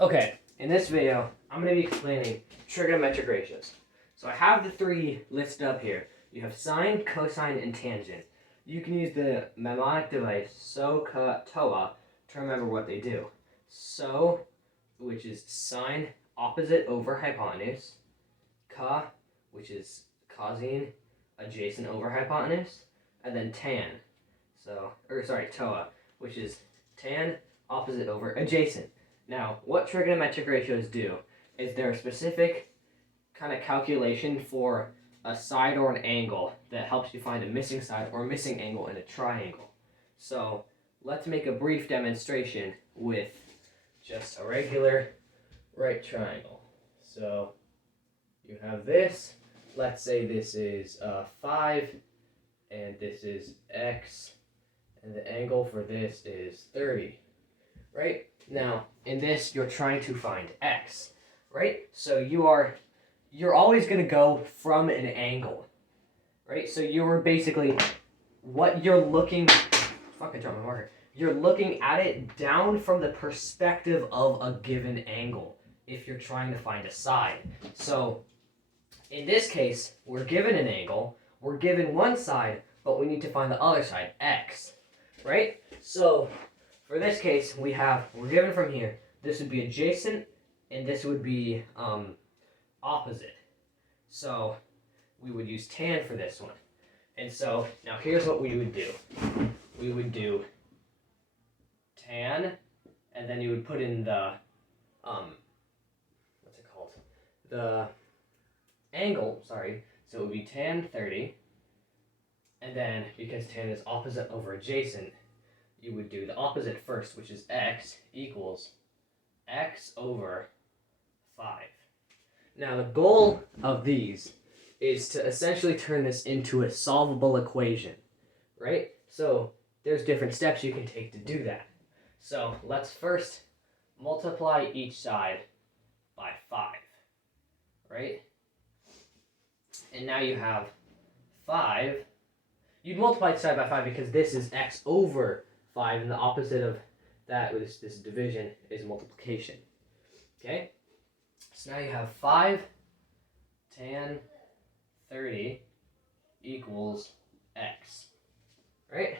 Okay, in this video, I'm going to be explaining trigonometric ratios. So I have the three listed up here. You have sine, cosine, and tangent. You can use the mnemonic device SOHCAHTOA to remember what they do. So, which is sine opposite over hypotenuse, CA, which is cosine adjacent over hypotenuse, and then tan. TOA, which is tan opposite over adjacent. Now, what trigonometric ratios do is they're a specific kind of calculation for a side or an angle that helps you find a missing side or a missing angle in a triangle. So let's make a brief demonstration with just a regular right triangle. So you have this. Let's say this is 5 and this is x, and the angle for this is 30. Right? Now, in this, you're trying to find x, right? So you're always going to go from an angle, right? So you're basically, what you're looking, fuck, I dropped my marker. You're looking at it down from the perspective of a given angle if you're trying to find a side. So in this case, we're given an angle, we're given one side, but we need to find the other side, x, right? So for this case, we're given from here, this would be adjacent, and this would be opposite. So we would use tan for this one. And so now here's what we would do. We would do tan, and then you would put in the, what's it called? The angle, sorry. So it would be tan 30, and then because tan is opposite over adjacent, you would do the opposite first, which is x equals x over 5. Now, the goal of these is to essentially turn this into a solvable equation, right? So there's different steps you can take to do that. So let's first multiply each side by 5, right? And now you have 5. You'd multiply each side by 5 because this is x over 5, and the opposite of that with this division is multiplication. Okay? So now you have 5 tan 30 equals x. Right?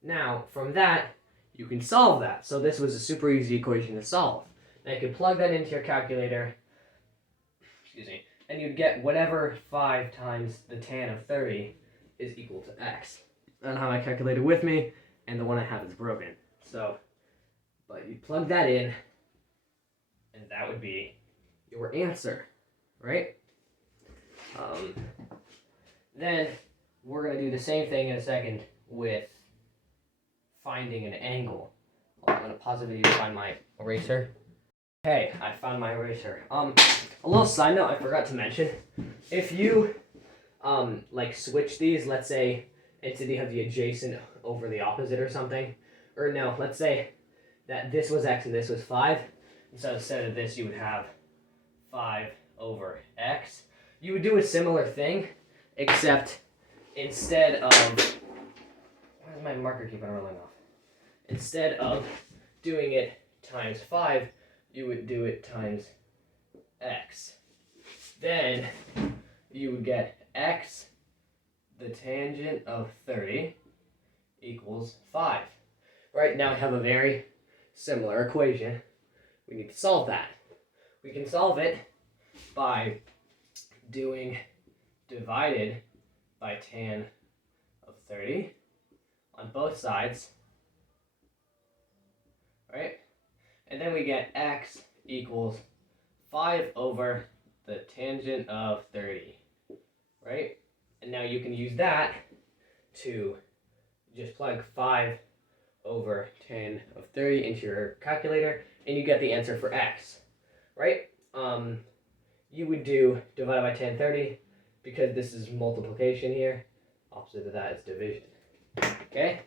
Now, from that, you can solve that. So this was a super easy equation to solve. Now you can plug that into your calculator, and you'd get whatever 5 times the tan of 30 is equal to x. I don't have my calculator with me, and the one I have is broken. So, but you plug that in, and that would be your answer, right? Then we're going to do the same thing in a second with finding an angle. I'm going to pause the video to find my eraser. Okay, I found my eraser. A little side note I forgot to mention. If you like switch these, let's say instead you have the adjacent over the opposite or something, or no, let's say that this was x and this was 5, so instead of this you would have 5 over x. You would do a similar thing, except instead of, why does my marker keep on rolling off? Instead of doing it times 5, you would do it times x. Then you would get x, the tangent of 30, equals 5. Right, now we have a very similar equation. We need to solve that. We can solve it by doing divided by tan of 30 on both sides, right? And then we get x equals 5 over the tangent of 30, right? And now you can use that to just plug 5 over tan of 30 into your calculator, and you get the answer for x, right? You would do divided by tan 30 because this is multiplication here. Opposite of that is division. Okay?